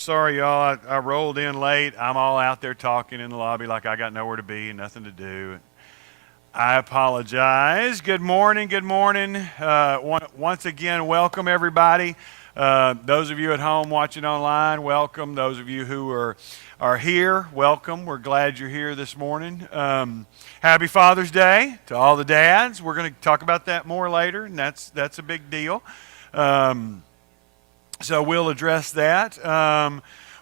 Sorry, y'all. I rolled in late. I'm all out there talking in the lobby like I got nowhere to be and nothing to do. I apologize. Good morning. Good morning. Once again, welcome everybody. Those of you at home watching online, welcome. Those of you who are here, welcome. We're glad you're here this morning. Happy Father's Day to all the dads. We're going to talk about that more later, and that's a big deal. So we'll address that.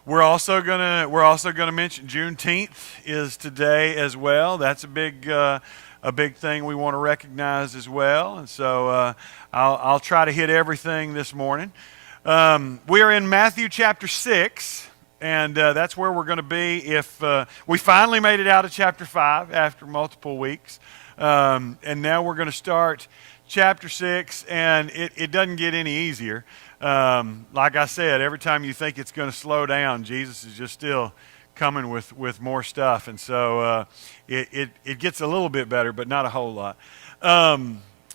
We're also gonna mention Juneteenth is today as well. That's a big thing we want to recognize as well. And so I'll try to hit everything this morning. We are in Matthew chapter 6, and that's where we're going to be. If we finally made it out of chapter 5 after multiple weeks, and now we're going to start chapter 6, and it doesn't get any easier. Like I said, every time you think it's going to slow down, Jesus is just still coming with more stuff. And so it gets a little bit better, but not a whole lot.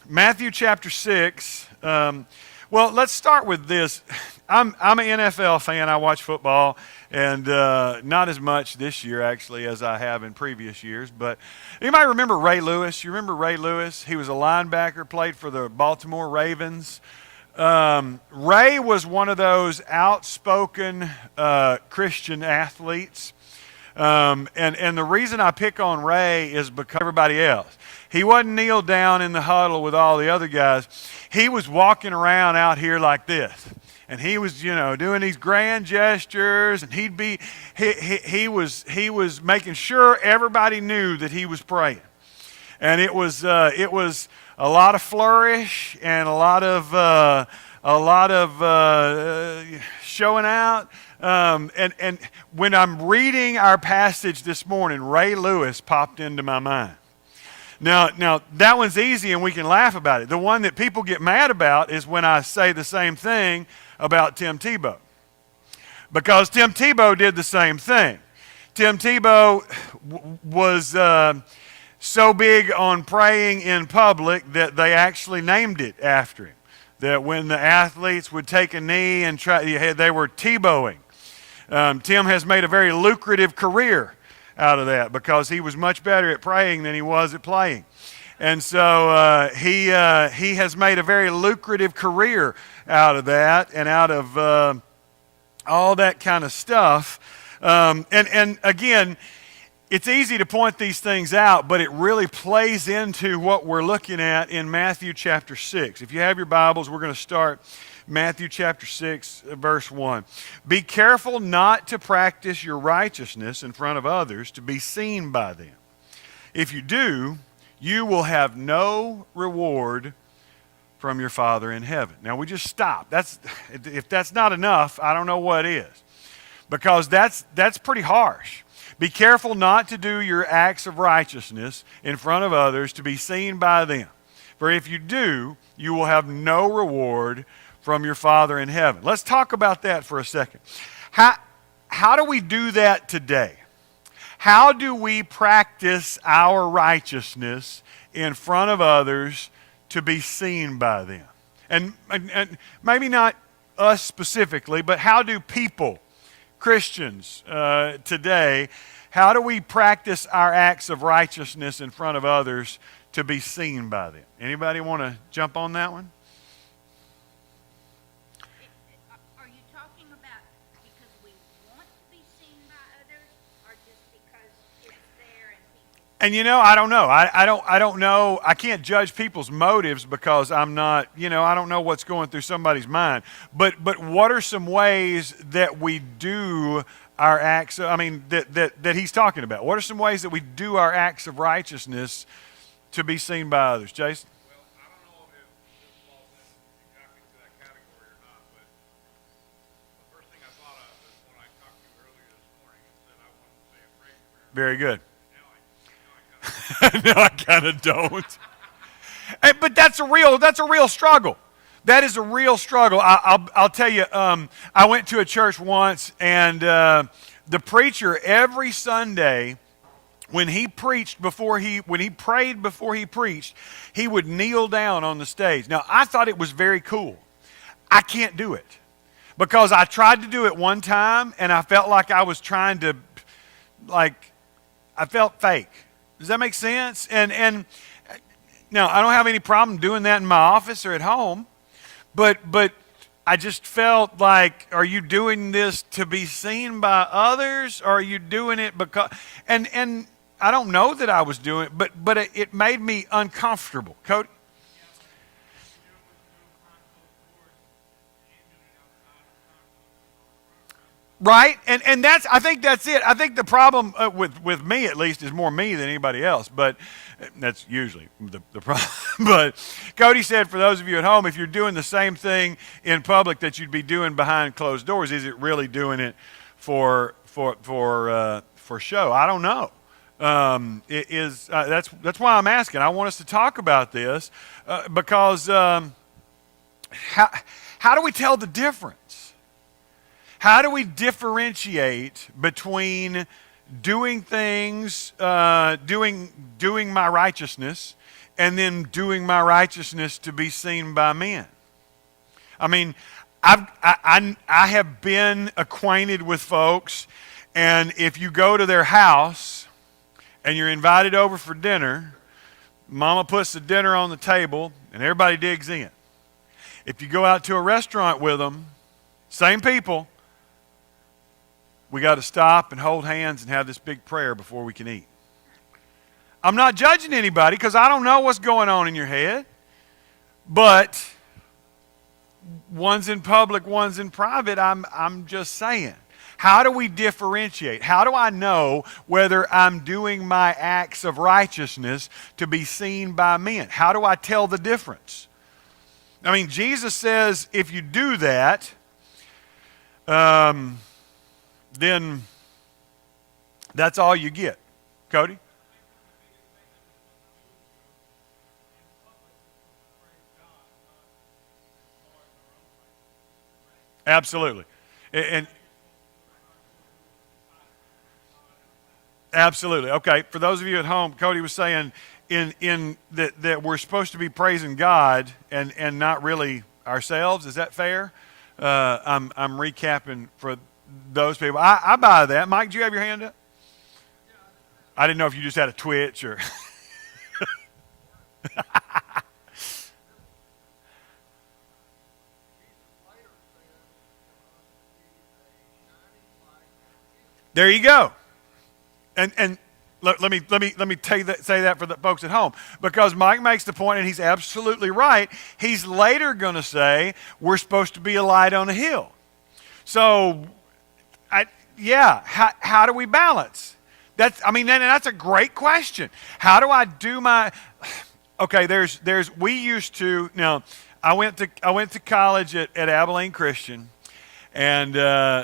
Matthew chapter 6. Well, let's start with this. I'm an NFL fan. I watch football, and not as much this year, actually, as I have in previous years. But anybody remember Ray Lewis? You remember Ray Lewis? He was a linebacker, played for the Baltimore Ravens. Ray was one of those outspoken Christian athletes. And the reason I pick on Ray is because everybody else. He wasn't kneeled down in the huddle with all the other guys. He was walking around out here like this. And he was, doing these grand gestures, and he was making sure everybody knew that he was praying. And it was a lot of flourish and a lot of showing out. And when I'm reading our passage this morning, Ray Lewis popped into my mind. Now that one's easy and we can laugh about it. The one that people get mad about is when I say the same thing about Tim Tebow. Because Tim Tebow did the same thing. Tim Tebow was so big on praying in public that they actually named it after him. That when the athletes would take a knee and they were Tebowing. Tim has made a very lucrative career out of that because he was much better at praying than he was at playing. And so he has made a very lucrative career out of that and out of all that kind of stuff. And again, it's easy to point these things out, but it really plays into what we're looking at in Matthew chapter 6. If you have your Bibles, we're going to start Matthew chapter 6, verse 1. Be careful not to practice your righteousness in front of others to be seen by them. If you do, you will have no reward from your Father in heaven. Now we just stop. If that's not enough, I don't know what is. Because that's pretty harsh. Be careful not to do your acts of righteousness in front of others to be seen by them. For if you do, you will have no reward from your Father in heaven. Let's talk about that for a second. How do we do that today? How do we practice our righteousness in front of others to be seen by them? And maybe not us specifically, but how do people, Christians today, how do we practice our acts of righteousness in front of others to be seen by them? Anybody want to jump on that one? Are you talking about because we want to be seen by others, or just because it's there and people? And I don't know. I don't know. I can't judge people's motives because I'm not, I don't know what's going through somebody's mind. But what are some ways that we do our acts, that he's talking about? What are some ways that we do our acts of righteousness to be seen by others? Jason? Well, I don't know if this falls exactly to that category or not, but the first thing I thought of is when I talked to you earlier this morning and said I wanted to say a prayer. Very good. Now I kind of No, I kind of don't. But that's a real struggle. That is a real struggle. I'll tell you. I went to a church once, and the preacher every Sunday, when he prayed before he preached, he would kneel down on the stage. Now I thought it was very cool. I can't do it. because I tried to do it one time and I felt like I was trying to, like, I felt fake. Does that make sense? And now I don't have any problem doing that in my office or at home, but I just felt like, are you doing this to be seen by others, or are you doing it because? And I don't know that I was doing it, but it made me uncomfortable. Cody. Right, and I think that's it. I think the problem with me, at least, is more me than anybody else. But that's usually the problem. But Cody said, for those of you at home, if you're doing the same thing in public that you'd be doing behind closed doors, is it really doing it for show? I don't know. It is that's why I'm asking. I want us to talk about this because how do we tell the difference? How do we differentiate between doing things, doing my righteousness, and then doing my righteousness to be seen by men? I mean, I have been acquainted with folks, and if you go to their house and you're invited over for dinner, Mama puts the dinner on the table and everybody digs in. If you go out to a restaurant with them, same people, we got to stop and hold hands and have this big prayer before we can eat. I'm not judging anybody because I don't know what's going on in your head, but one's in public, one's in private. I'm just saying. How do we differentiate? How do I know whether I'm doing my acts of righteousness to be seen by men? How do I tell the difference? I mean, Jesus says if you do that, then that's all you get. Cody? Absolutely. And absolutely. Okay, for those of you at home, Cody was saying in that we're supposed to be praising God and not really ourselves. Is that fair? I'm recapping for those people. I buy that. Mike, do you have your hand up? I didn't know if you just had a twitch or. There you go. And let me say that for the folks at home, because Mike makes the point, and he's absolutely right. He's later going to say we're supposed to be a light on a hill. So, how do we balance? That's a great question. How do I do my? Okay, we used to. Now, I went to college at Abilene Christian, and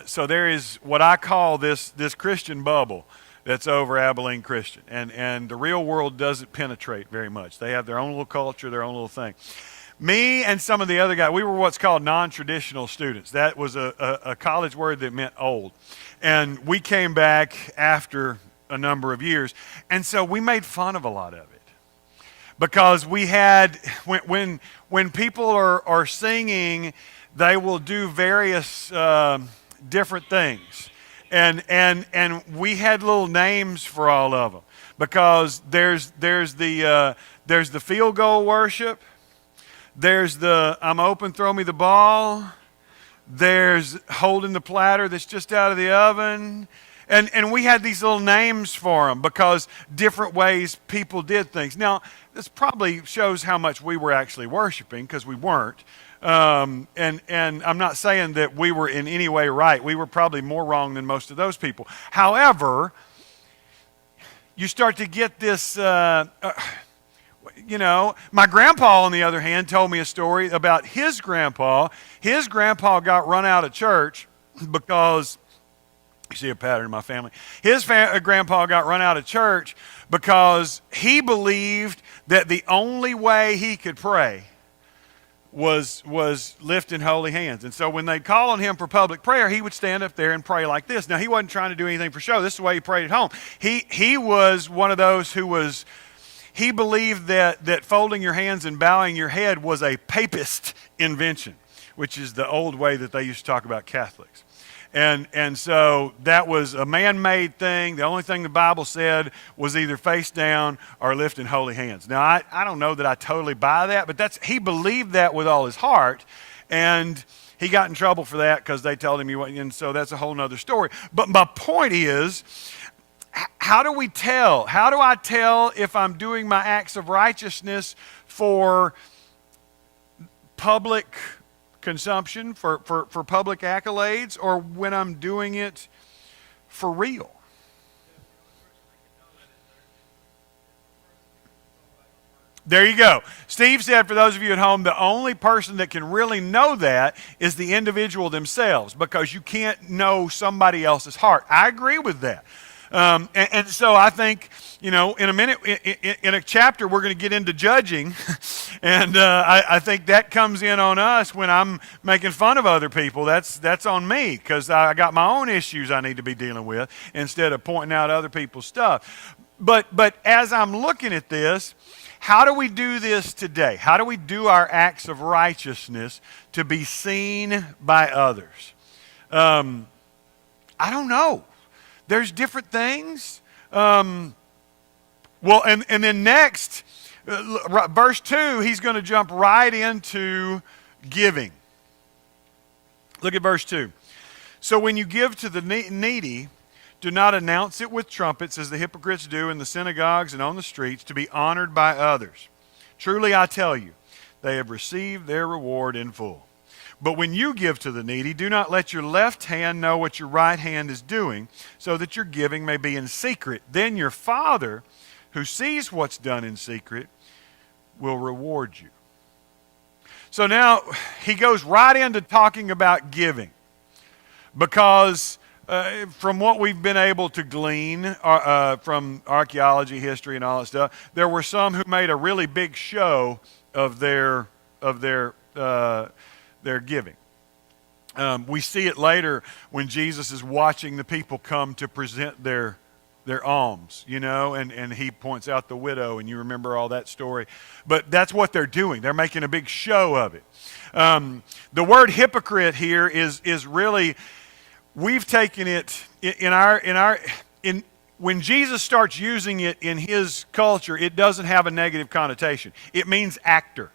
so there is what I call this Christian bubble that's over Abilene Christian, and the real world doesn't penetrate very much. They have their own little culture, their own little thing. Me and some of the other guys, we were what's called non-traditional students. That was a college word that meant old. And we came back after a number of years. And so we made fun of a lot of it. Because we had, when people are singing, they will do various different things. And we had little names for all of them. Because there's the field goal worship. There's the I'm open, throw me the ball. There's holding the platter that's just out of the oven. And we had these little names for them because different ways people did things. Now, this probably shows how much we were actually worshiping, because we weren't. And I'm not saying that we were in any way right. We were probably more wrong than most of those people. However, you start to get this... my grandpa, on the other hand, told me a story about his grandpa. His grandpa got run out of church because, you see a pattern in my family. His grandpa got run out of church because he believed that the only way he could pray was lifting holy hands. And so when they'd call on him for public prayer, he would stand up there and pray like this. Now, he wasn't trying to do anything for show. This is the way he prayed at home. He was one of those who was... He believed that folding your hands and bowing your head was a papist invention, which is the old way that they used to talk about Catholics. And so that was a man-made thing. The only thing the Bible said was either face down or lifting holy hands. Now, I don't know that I totally buy that, but he believed that with all his heart, and he got in trouble for that because they told him he wasn't, and so that's a whole nother story. But my point is, how do we tell? How do I tell if I'm doing my acts of righteousness for public consumption, for public accolades, or when I'm doing it for real? There you go. Steve said, for those of you at home, the only person that can really know that is the individual themselves, because you can't know somebody else's heart. I agree with that. And so I think, in a minute, in a chapter, we're going to get into judging. And I think that comes in on us when I'm making fun of other people. That's on me, because I got my own issues I need to be dealing with instead of pointing out other people's stuff. But as I'm looking at this, how do we do this today? How do we do our acts of righteousness to be seen by others? I don't know. There's different things. And then next, verse 2, he's going to jump right into giving. Look at verse 2. So when you give to the needy, do not announce it with trumpets as the hypocrites do in the synagogues and on the streets to be honored by others. Truly I tell you, they have received their reward in full. But when you give to the needy, do not let your left hand know what your right hand is doing, so that your giving may be in secret. Then your Father, who sees what's done in secret, will reward you. So now he goes right into talking about giving, because from what we've been able to glean from archaeology, history, and all that stuff, there were some who made a really big show of their giving. We see it later when Jesus is watching the people come to present their alms, and he points out the widow, and you remember all that story. But that's what they're doing. They're making a big show of it. The word hypocrite here is really, we've taken it when Jesus starts using it in his culture, it doesn't have a negative connotation. It means actor.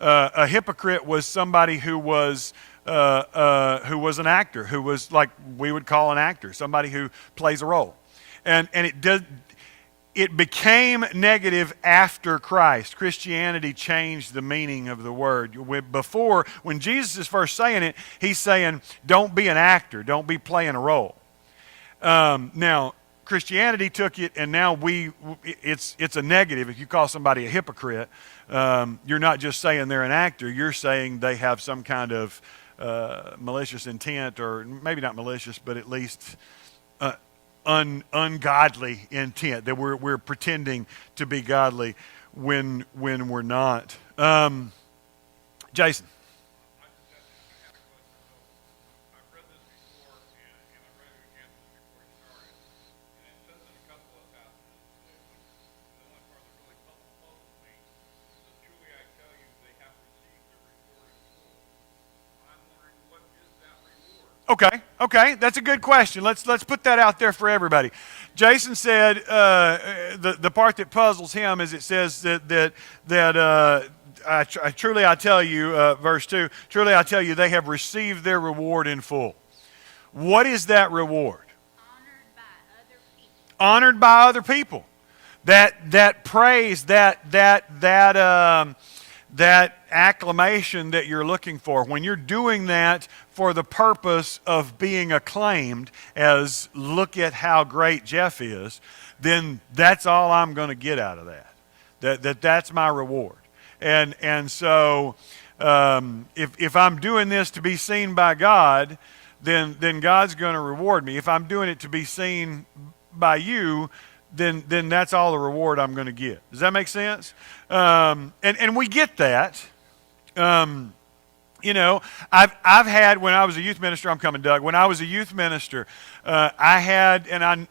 A hypocrite was somebody who was an actor, who was like we would call an actor, somebody who plays a role. And it became negative after Christ. Christianity changed the meaning of the word. Before, when Jesus is first saying it, he's saying, don't be an actor, don't be playing a role. Now, Christianity took it, and now it's a negative. If you call somebody a hypocrite, you're not just saying they're an actor, you're saying they have some kind of malicious intent, or maybe not malicious, but at least ungodly intent, that we're pretending to be godly when we're not. Jason. Okay, that's a good question. Let's put that out there for everybody. Jason said the part that puzzles him is it says that truly I tell you, verse 2, truly I tell you, they have received their reward in full. What is that reward? Honored by other people. That praise, that acclamation that you're looking for, when you're doing that for the purpose of being acclaimed as, look at how great Jeff is, then that's all I'm going to get out of that. That's my reward. And so if I'm doing this to be seen by God, then God's going to reward me. If I'm doing it to be seen by you, then that's all the reward I'm going to get. Does that make sense? And we get that. I've had, when I was a youth minister, I'm coming, Doug. When I was a youth minister, I had, and I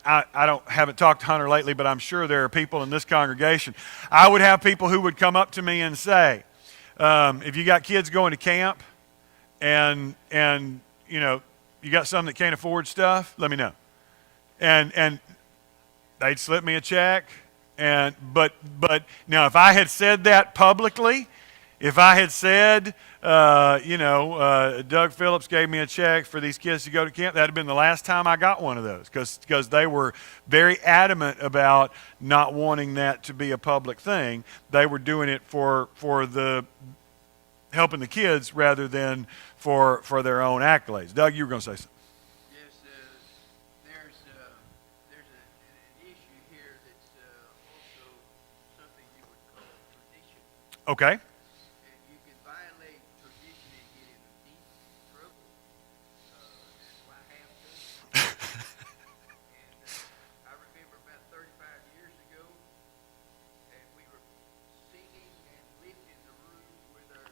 haven't talked to Hunter lately, but I'm sure there are people in this congregation. I would have people who would come up to me and say, if you got kids going to camp, and you know, you got some that can't afford stuff, let me know. And they'd slip me a check. And but now, if I had said that publicly, if I had said, Doug Phillips gave me a check for these kids to go to camp, that'd have been the last time I got one of those, because they were very adamant about not wanting that to be a public thing. They were doing it for the helping the kids rather than for their own accolades. Doug, you were going to say something. Yes, there's an issue here that's also something you would call tradition. Okay. And you can violate tradition and get in deep trouble. That's why I have done. And I remember about 35 years ago, and we were singing and lifting the room with our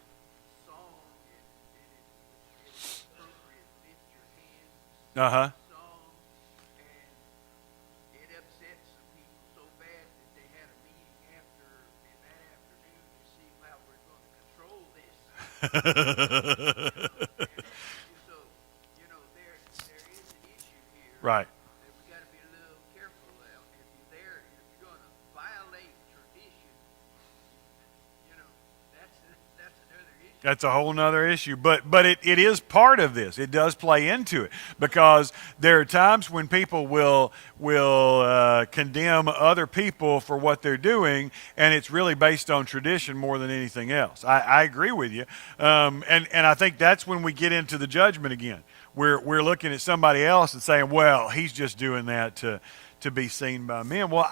song, and it was appropriate, lift your hands. Uh-huh. Song, and it upset some people so bad that they had a meeting after in that afternoon to see how we're going to control this. So, there is an issue here. Right. That we got to be a little careful of. If you're going to violate tradition, that's another issue. That's a whole nother issue, but it is part of this. It does play into it, because there are times when people will condemn other people for what they're doing, and it's really based on tradition more than anything else. I agree with you, and I think that's when we get into the judgment again. We're looking at somebody else and saying, well, he's just doing that to be seen by men. Well,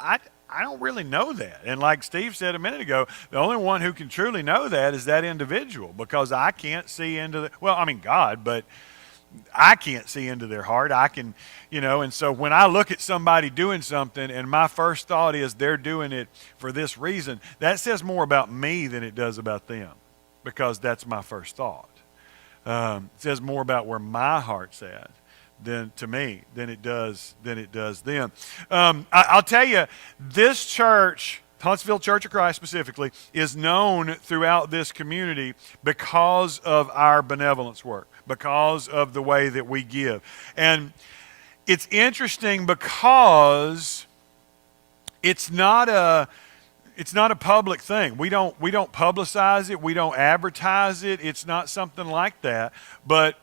I don't really know that. And like Steve said a minute ago, the only one who can truly know that is that individual, because I can't see into God, but I can't see into their heart. I can, and so when I look at somebody doing something and my first thought is they're doing it for this reason, that says more about me than it does about them, because that's my first thought. It says more about where my heart's at than it does them. I'll tell you, this church, Huntsville Church of Christ specifically, is known throughout this community because of our benevolence work, because of the way that we give. And it's interesting because it's not a public thing. We don't publicize it. We don't advertise it. It's not something like that. But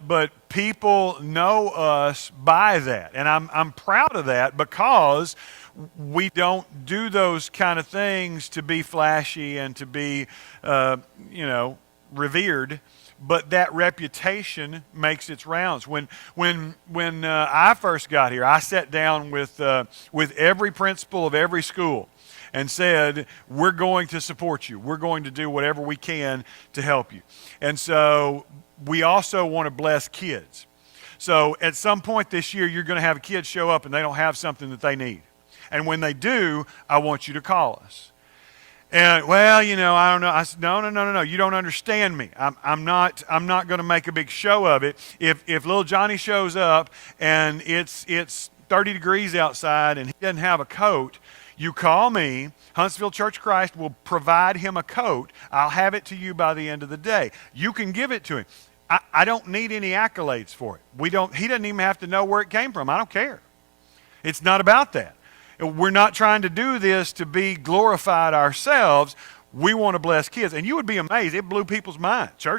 people know us by that, and I'm proud of that, because we don't do those kind of things to be flashy and to be revered. But that reputation makes its rounds. When I first got here, I sat down with every principal of every school and said, we're going to support you. We're going to do whatever we can to help you. And so we also want to bless kids. So at some point this year, you're going to have a kid show up and they don't have something that they need. And when they do, I want you to call us. And, well, I don't know. I said, no. You don't understand me. I'm not going to make a big show of it. If little Johnny shows up and it's 30 degrees outside and he doesn't have a coat, you call me. Huntsville Church of Christ will provide him a coat. I'll have it to you by the end of the day. You can give it to him. I don't need any accolades for it. He doesn't even have to know where it came from. I don't care. It's not about that. We're not trying to do this to be glorified ourselves. We want to bless kids. And you would be amazed. It blew people's mind. A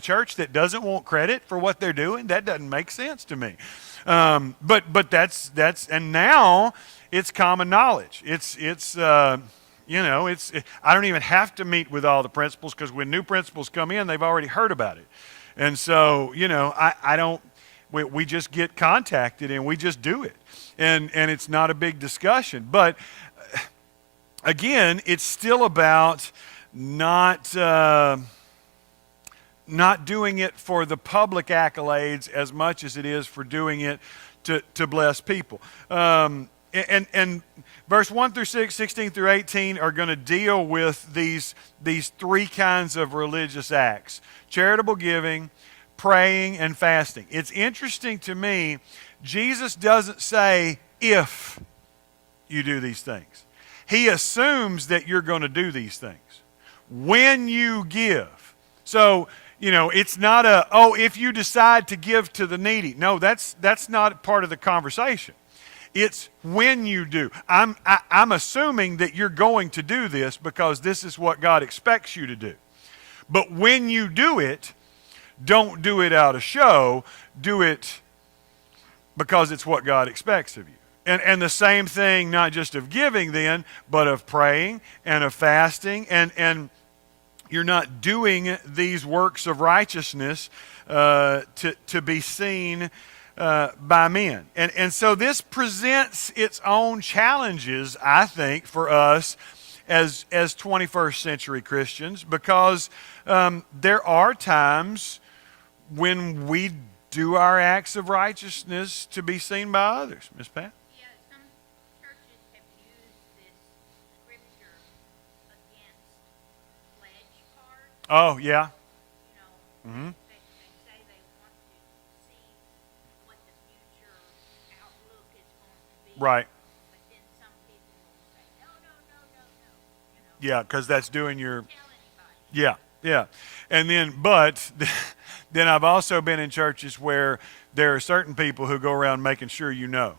church that doesn't want credit for what they're doing, that doesn't make sense to me. But that's and now it's common knowledge. I don't even have to meet with all the principals, because when new principals come in, they've already heard about it. And so, we just get contacted and we just do it. And it's not a big discussion. But again, it's still about not doing it for the public accolades as much as it is for doing it to bless people. And verse 1 through 6, 16 through 18 are going to deal with these three kinds of religious acts: charitable giving, praying, and fasting. It's interesting to me, Jesus doesn't say if you do these things. He assumes that you're going to do these things when you give. So You know, it's not a, oh, if you decide to give to the needy. No, that's not part of the conversation. It's when you do. I'm assuming that you're going to do this because this is what God expects you to do. But when you do it, don't do it out of show. Do it because it's what God expects of you. And the same thing, not just of giving then, but of praying and of fasting. And you're not doing these works of righteousness to be seen by men. And so this presents its own challenges, I think, for us as 21st century Christians, because there are times when we do our acts of righteousness to be seen by others. Ms. Pat? Yeah, some churches have used this scripture against pledge cards. Oh, yeah. You know, Mhm. they say they want to see what the future outlook is going to be. Right. But then some people will say, no, no, no, no, no. You know, Yeah, because that's doing your... tell anybody. Yeah, yeah. And then, but then I've also been in churches where there are certain people who go around making sure you know.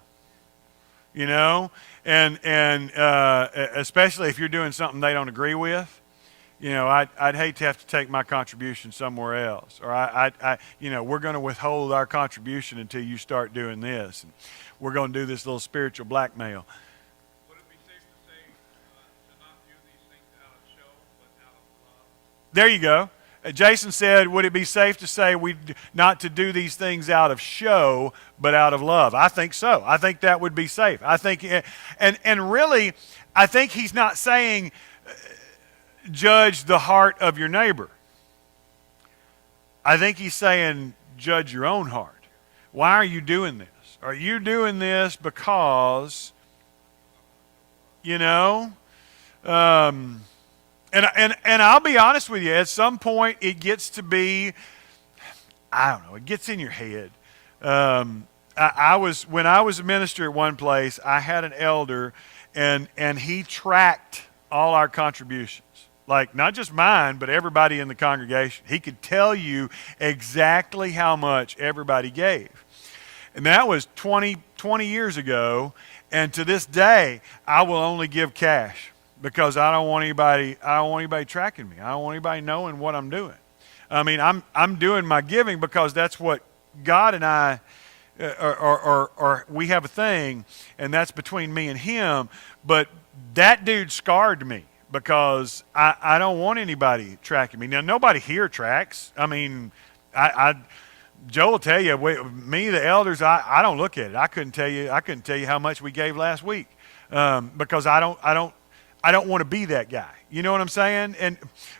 You know? And especially if you're doing something they don't agree with. You know, I'd hate to have to take my contribution somewhere else. Or you know, we're going to withhold our contribution until you start doing this. And we're going to do this little spiritual blackmail. Would it be safe to say to not do these things out of show, but out of love? There you go. Jason said, would it be safe to say not to do these things out of show, but out of love? I think so. I think that would be safe. I think, and really, I think he's not saying judge the heart of your neighbor. I think he's saying judge your own heart. Why are you doing this? Are you doing this because, you know, and I'll be honest with you, at some point it gets to be, I don't know, it gets in your head. When I was a minister at one place, I had an elder, and he tracked all our contributions. Like, not just mine, but everybody in the congregation. He could tell you exactly how much everybody gave. And that was 20 years ago, and to this day, I will only give cash. Because I don't want anybody tracking me. I don't want anybody knowing what I'm doing. I mean, I'm doing my giving because that's what God and I, or we have a thing, and that's between me and him. But that dude scarred me because I don't want anybody tracking me. Now, nobody here tracks. I mean, Joe will tell you, me, the elders, I don't look at it. I couldn't tell you how much we gave last week because I don't want to be that guy. You know what I'm saying?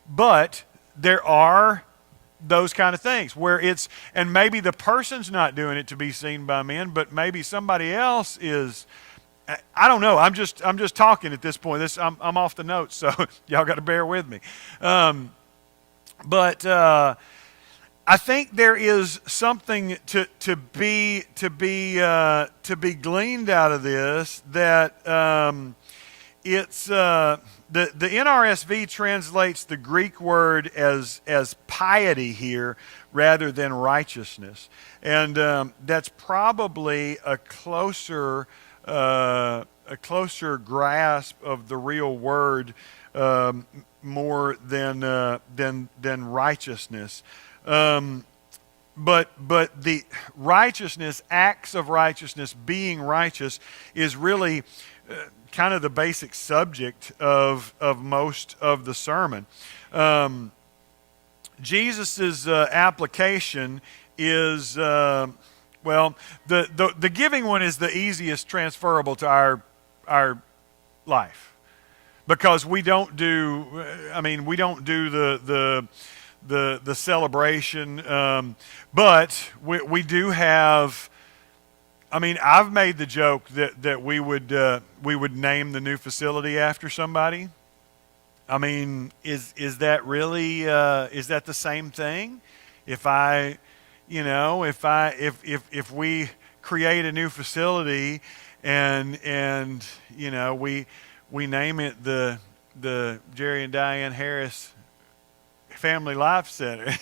But there are those kind of things where it's, and maybe the person's not doing it to be seen by men, but maybe somebody else is. I don't know. I'm just talking at this point. I'm off the notes, so y'all got to bear with me. But I think there is something to be gleaned out of this that. It's the NRSV translates the Greek word as piety here rather than righteousness, and that's probably a closer grasp of the real word more than righteousness. But the righteousness, acts of righteousness, being righteous, is really kind of the basic subject of most of the sermon. Jesus' application is, the giving one is the easiest transferable to our life. Because we don't do the celebration, but we do have. I mean, I've made the joke that we would name the new facility after somebody. I mean, is that really is that the same thing? If we create a new facility and you know we name it the Jerry and Diane Harris Family Life Center.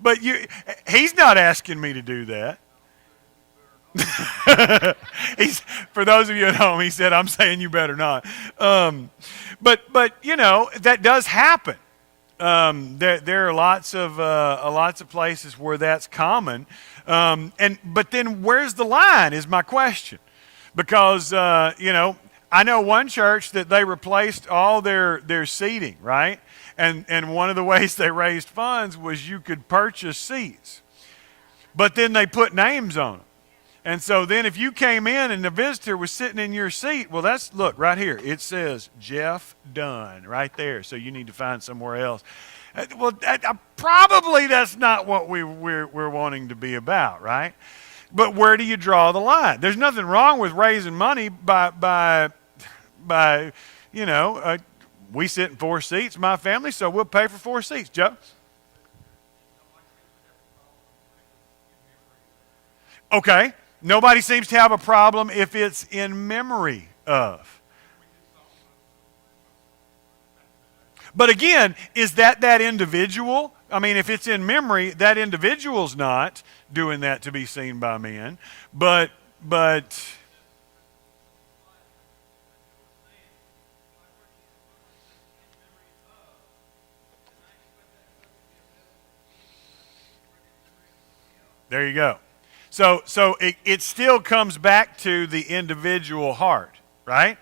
But he's not asking me to do that. For those of you at home, he said, I'm saying you better not. But that does happen. There are lots of places where that's common. But then where's the line is my question. Because, I know one church that they replaced all their seating, right? And one of the ways they raised funds was you could purchase seats. But then they put names on them. And so then if you came in and the visitor was sitting in your seat, well, look, right here. It says Jeff Dunn right there. So you need to find somewhere else. Well, probably that's not what we're wanting to be about, right? But where do you draw the line? There's nothing wrong with raising money by we sit in 4 seats, my family, so we'll pay for 4 seats. Joe? Okay. Nobody seems to have a problem if it's in memory of. But again, is that individual? I mean, if it's in memory, that individual's not doing that to be seen by men. But there you go. So it still comes back to the individual heart, right?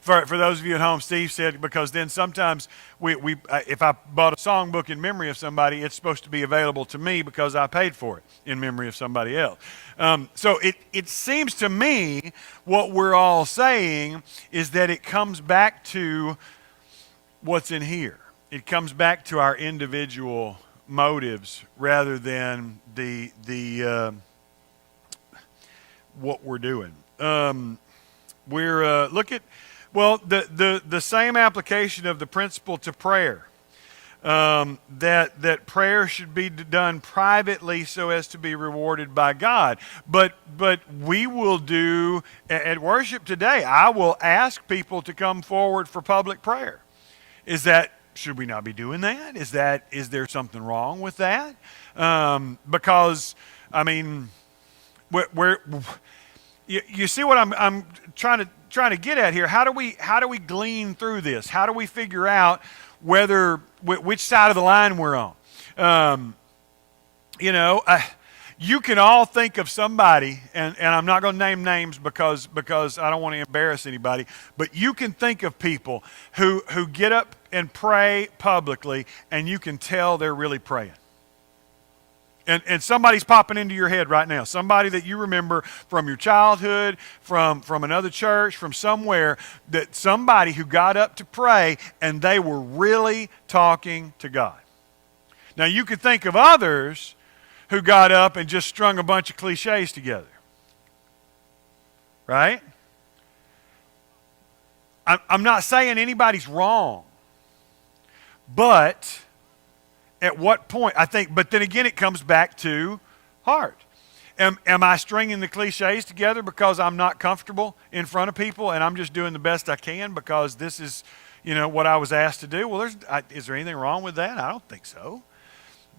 For those of you at home, Steve said, because then sometimes if I bought a songbook in memory of somebody, it's supposed to be available to me because I paid for it in memory of somebody else. So it seems to me what we're all saying is that it comes back to what's in here. It comes back to our individual motives rather than the what we're doing. We're look at the same application of the principle to prayer. That prayer should be done privately so as to be rewarded by God. But we will do at worship today. I will ask people to come forward for public prayer. Should we not be doing that? Is there something wrong with that? Because I mean, you see what I'm trying to get at here. How do we glean through this? How do we figure out which side of the line we're on? You can all think of somebody, and I'm not going to name names because I don't want to embarrass anybody, but you can think of people who get up and pray publicly, and you can tell they're really praying. And somebody's popping into your head right now. Somebody that you remember from your childhood, from another church, from somewhere, that somebody who got up to pray and they were really talking to God. Now you could think of others who got up and just strung a bunch of cliches together. Right? I'm not saying anybody's wrong. But at what point, I think, but then again, it comes back to heart. Am I stringing the cliches together because I'm not comfortable in front of people and I'm just doing the best I can because this is, what I was asked to do? Well, is there anything wrong with that? I don't think so.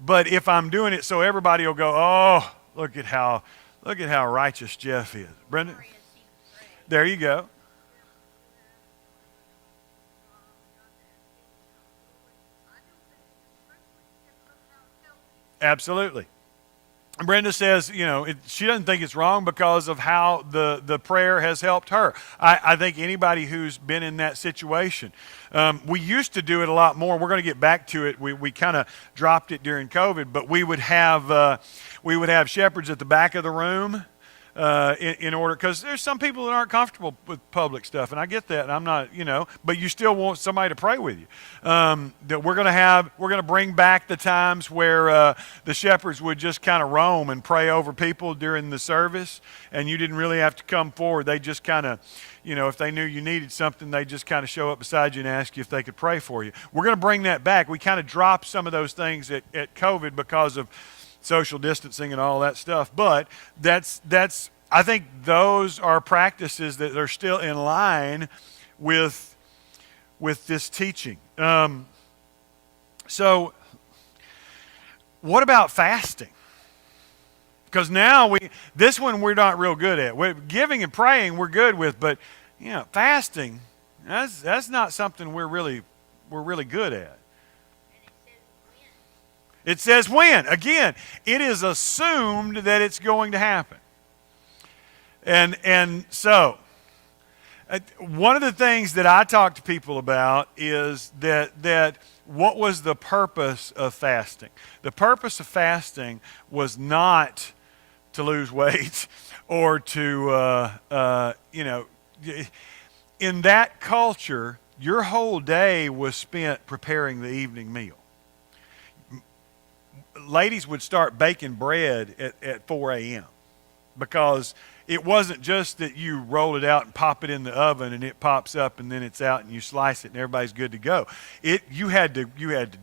But if I'm doing it so everybody will go, oh, look at how righteous Jeff is. Brenda? There you go. Absolutely. Brenda says, she doesn't think it's wrong because of how the prayer has helped her. I think anybody who's been in that situation, we used to do it a lot more. We're going to get back to it. We kind of dropped it during COVID, but we would have shepherds at the back of the room. In order, because there's some people that aren't comfortable with public stuff, and I get that, and I'm not, but you still want somebody to pray with you. That we're going to bring back the times where the shepherds would just kind of roam and pray over people during the service, and you didn't really have to come forward. They just kind of, if they knew you needed something, they just kind of show up beside you and ask you if they could pray for you. We're going to bring that back. We kind of dropped some of those things at COVID because of social distancing and all that stuff, but I think those are practices that are still in line with this teaching. So, what about fasting? Because now this one we're not real good at. Giving and praying we're good with, but fasting, that's not something we're really good at. It says when. Again, it is assumed that it's going to happen. And so, one of the things that I talk to people about is that what was the purpose of fasting? The purpose of fasting was not to lose weight or to, in that culture, your whole day was spent preparing the evening meal. Ladies would start baking bread at 4 a.m. because it wasn't just that you roll it out and pop it in the oven and it pops up and then it's out and you slice it and everybody's good to go. You had to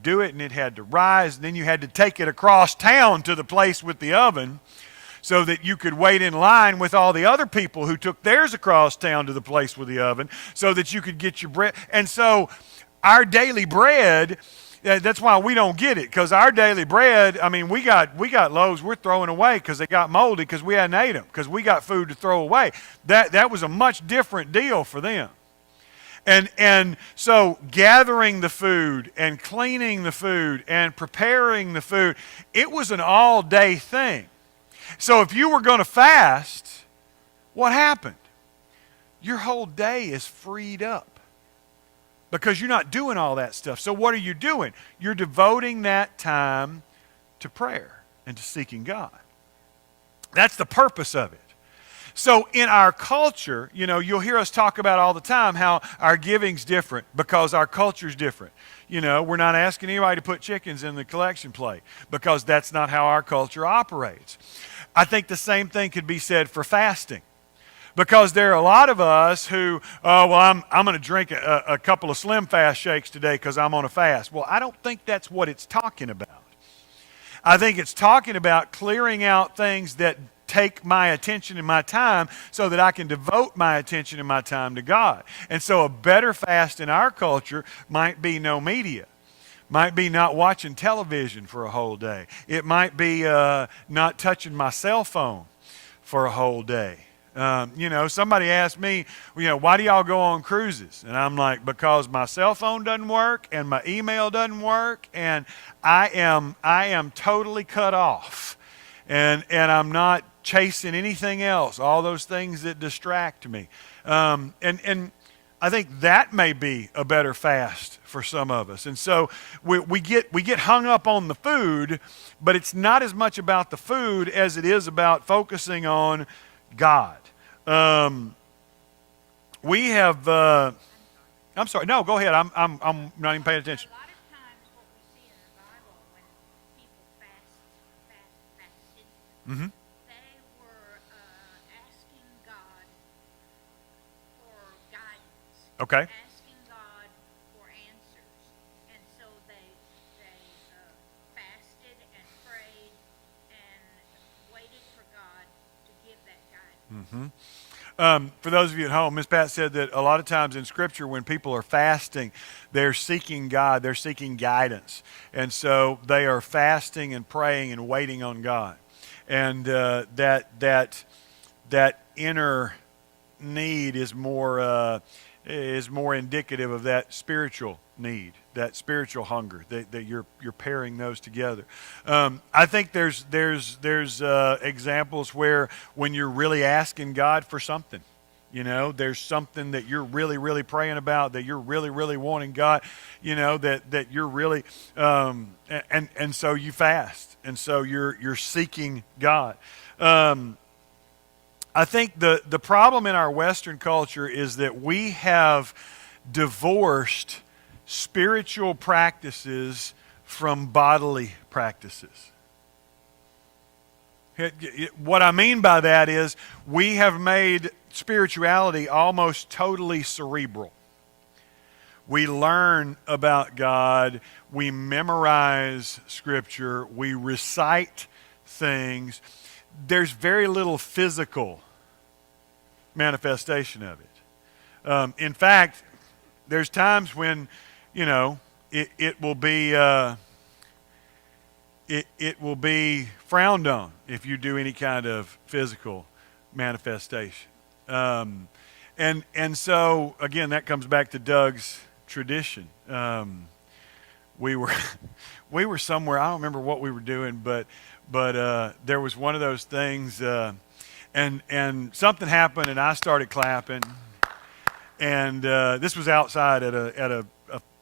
do it and it had to rise, and then you had to take it across town to the place with the oven so that you could wait in line with all the other people who took theirs across town to the place with the oven so that you could get your bread. And so our daily bread, that's why we don't get it, because our daily bread, I mean, we got loaves we're throwing away because they got moldy because we hadn't ate them, because we got food to throw away. That was a much different deal for them. And so gathering the food and cleaning the food and preparing the food, it was an all-day thing. So if you were going to fast, what happened? Your whole day is freed up, because you're not doing all that stuff. So what are you doing? You're devoting that time to prayer and to seeking God. That's the purpose of it. So in our culture, you'll hear us talk about all the time how our giving's different because our culture's different. We're not asking anybody to put chickens in the collection plate because that's not how our culture operates. I think the same thing could be said for fasting. Because there are a lot of us who, I'm going to drink a couple of Slim Fast shakes today because I'm on a fast. Well, I don't think that's what it's talking about. I think it's talking about clearing out things that take my attention and my time so that I can devote my attention and my time to God. And so a better fast in our culture might be no media. Might be not watching television for a whole day. It might be not touching my cell phone for a whole day. Somebody asked me, why do y'all go on cruises? And I'm like, because my cell phone doesn't work and my email doesn't work, and I am totally cut off, and I'm not chasing anything else. All those things that distract me, and I think that may be a better fast for some of us. And so we get hung up on the food, but it's not as much about the food as it is about focusing on God. We have. I'm sorry. No, go ahead. I'm not even paying attention. A lot of times, what we see in the Bible when people fasted, Mm-hmm. they were asking God for guidance. Okay. Asking God for answers, and so they fasted and prayed and waited for God to give that guidance. Mm-hmm. For those of you at home, Ms. Pat said that a lot of times in Scripture when people are fasting, they're seeking God, they're seeking guidance. And so they are fasting and praying and waiting on God. And that inner need is more indicative of that spiritual need, that spiritual hunger, that you're pairing those together. I think there's examples where when you're really asking God for something, there's something that you're really, really praying about, that you're really, really wanting God, that you're really, and so you fast, and so you're seeking God. I think the problem in our Western culture is that we have divorced spiritual practices from bodily practices. What I mean by that is we have made spirituality almost totally cerebral. We learn about God, we memorize Scripture, we recite things. There's very little physical manifestation of it. In fact, there's times when, it will be it will be frowned on if you do any kind of physical manifestation. And so again, that comes back to Doug's tradition. We were we were somewhere. I don't remember what we were doing, but there was one of those things, and something happened, and I started clapping, and this was outside at a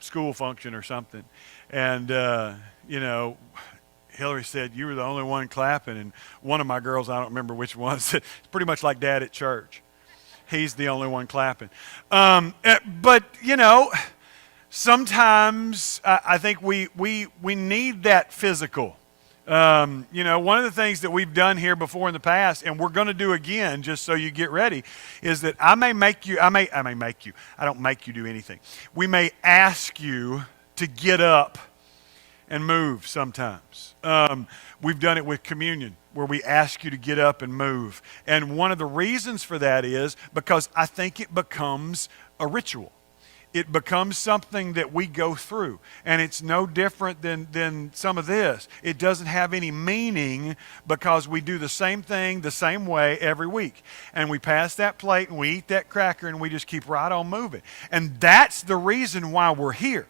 school function or something, and Hillary said, "You were the only one clapping," and one of my girls, I don't remember which one, said, "It's pretty much like Dad at church. He's the only one clapping." But sometimes I think we need that physical. One of the things that we've done here before in the past, and we're going to do again, just so you get ready, is that I may make you. I don't make you do anything. We may ask you to get up and move sometimes. We've done it with communion, where we ask you to get up and move. And one of the reasons for that is because I think it becomes a ritual. It becomes something that we go through. And it's no different than some of this. It doesn't have any meaning because we do the same thing the same way every week. And we pass that plate and we eat that cracker and we just keep right on moving. And that's the reason why we're here.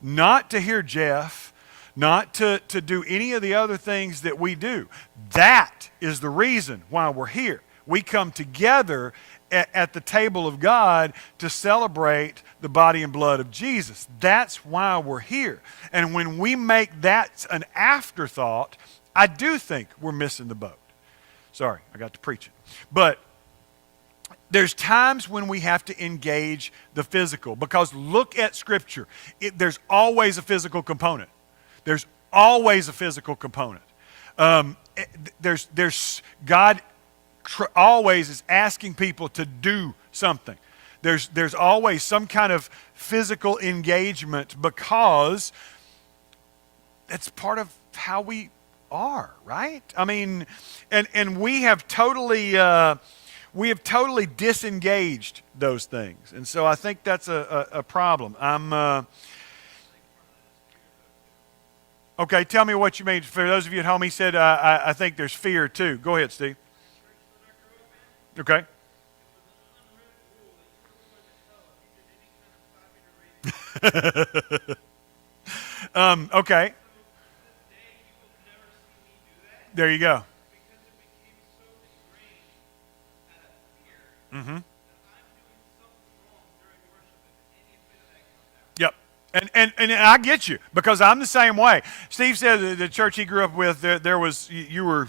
Not to hear Jeff, not to do any of the other things that we do. That is the reason why we're here. We come together at the table of God to celebrate the body and blood of Jesus. That's why we're here. And when we make that an afterthought, I do think we're missing the boat. Sorry, I got to preaching. But there's times when we have to engage the physical, because look at Scripture. There's always a physical component. There's always a physical component. God always is asking people to do something. There's always some kind of physical engagement, because that's part of how we are, right? I mean, and we have totally disengaged those things. And so I think that's a problem. Okay, tell me what you mean. For those of you at home, he said, I think there's fear too. Go ahead, Steve. Okay. Okay. There you go. Mm-hmm. Yep. And I get you, because I'm the same way. Steve said that the church he grew up with, there was, you were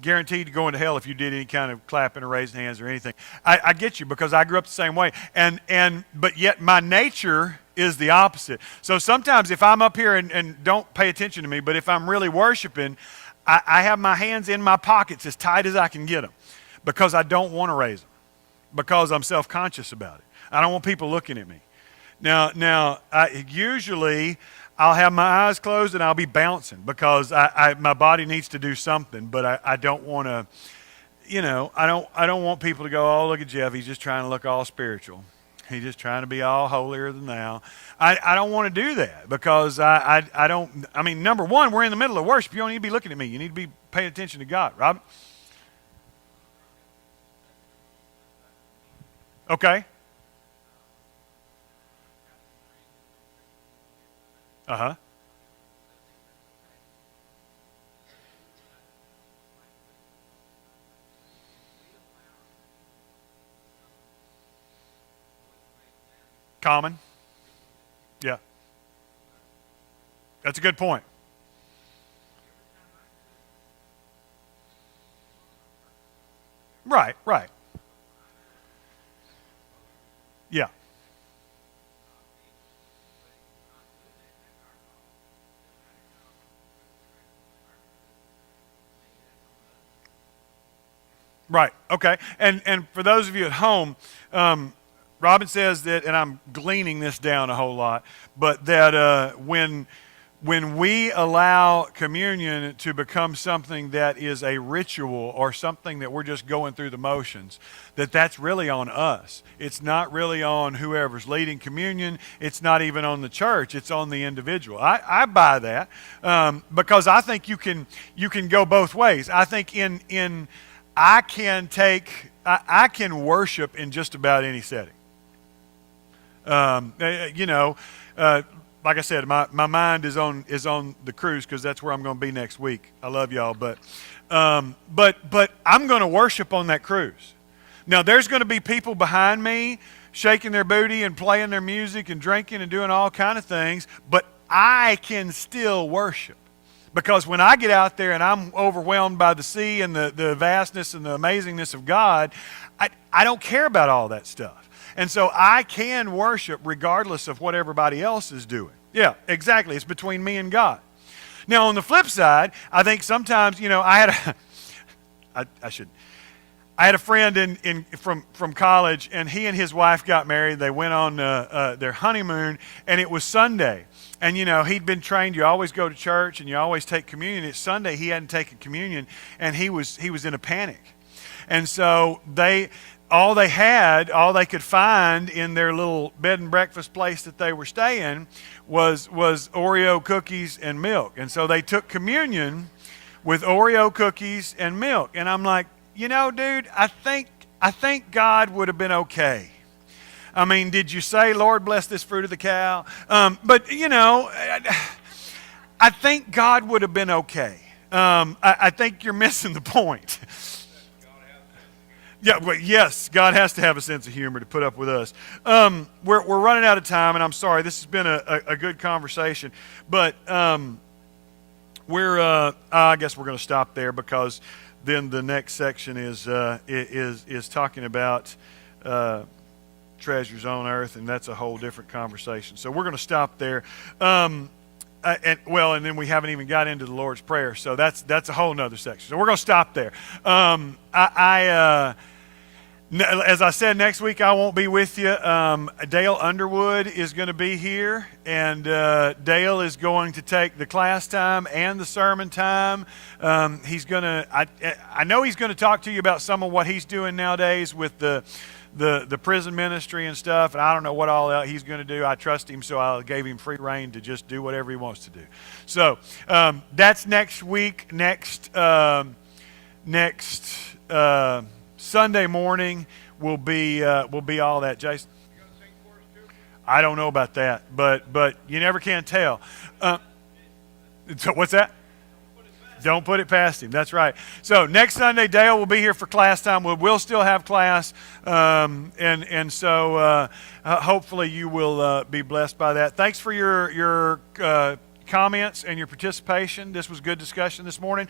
guaranteed to go into hell if you did any kind of clapping or raising hands or anything. I get you, because I grew up the same way. But yet my nature is the opposite. So sometimes if I'm up here and don't pay attention to me, but if I'm really worshiping, I have my hands in my pockets as tight as I can get them, because I don't want to raise them, because I'm self-conscious about it. I don't want people looking at me. Now, usually I'll have my eyes closed and I'll be bouncing, because my body needs to do something, but I don't want to, I don't want people to go, "Oh, look at Jeff, he's just trying to look all spiritual. He's just trying to be all holier than thou." I don't want to do that, because I mean, number one, we're in the middle of worship. You don't need to be looking at me. You need to be paying attention to God. Robin? Okay. Uh-huh. Common. Yeah. That's a good point. Right. Yeah. Right. Okay. And for those of you at home, Robin says that, and I'm gleaning this down a whole lot, but that when when we allow communion to become something that is a ritual or something that we're just going through the motions, that's really on us. It's not really on whoever's leading communion. It's not even on the church. It's on the individual. I buy that because I think you can go both ways. I think I can worship in just about any setting. Like I said, my mind is on the cruise because that's where I'm going to be next week. I love y'all, but I'm going to worship on that cruise. Now there's going to be people behind me shaking their booty and playing their music and drinking and doing all kind of things, but I can still worship. Because when I get out there and I'm overwhelmed by the sea and the vastness and the amazingness of God, I don't care about all that stuff. And so I can worship regardless of what everybody else is doing. Yeah, exactly. It's between me and God. Now, on the flip side, I think sometimes, I had a friend from college, and he and his wife got married. They went on their honeymoon, and it was Sunday. And, he'd been trained, you always go to church and you always take communion. It's Sunday, he hadn't taken communion, and he was in a panic. And so all they could find in their little bed and breakfast place that they were staying was Oreo cookies and milk. And so they took communion with Oreo cookies and milk. And I'm like, dude, I think God would have been okay. I mean, did you say, Lord, bless this fruit of the cow? But I think God would have been okay. I think you're missing the point. Yeah, well, yes, God has to have a sense of humor to put up with us. We're running out of time, and I'm sorry. This has been a good conversation, but I guess we're going to stop there because then the next section is talking about treasures on earth, and that's a whole different conversation. So we're going to stop there. And then we haven't even got into the Lord's Prayer, so that's a whole nother section. So we're going to stop there. As I said, next week I won't be with you. Dale Underwood is going to be here, and Dale is going to take the class time and the sermon time. He's going to. I know he's going to talk to you about some of what he's doing nowadays with the prison ministry and stuff, and I don't know what all he's going to do. I trust him, so I gave him free reign to just do whatever he wants to do. So that's next week. Next Sunday morning will be all that. Jason, You gonna sing for us too? I don't know about that, but you never can tell. So what's that? Don't put it past him. That's right. So next Sunday, Dale will be here for class time. We'll still have class, and so hopefully you will be blessed by that. Thanks for your comments and your participation. This was good discussion this morning.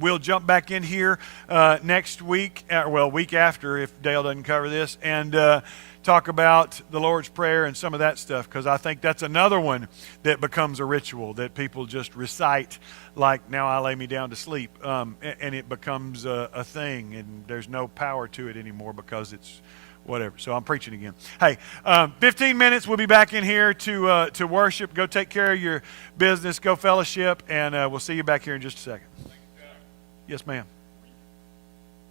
We'll jump back in here next week, week after if Dale doesn't cover this, and talk about the Lord's Prayer and some of that stuff, because I think that's another one that becomes a ritual that people just recite like, now I lay me down to sleep, and it becomes a thing, and there's no power to it anymore because it's whatever. So I'm preaching again. Hey, 15 minutes, we'll be back in here to worship. Go take care of your business, go fellowship, and we'll see you back here in just a second. Yes, ma'am.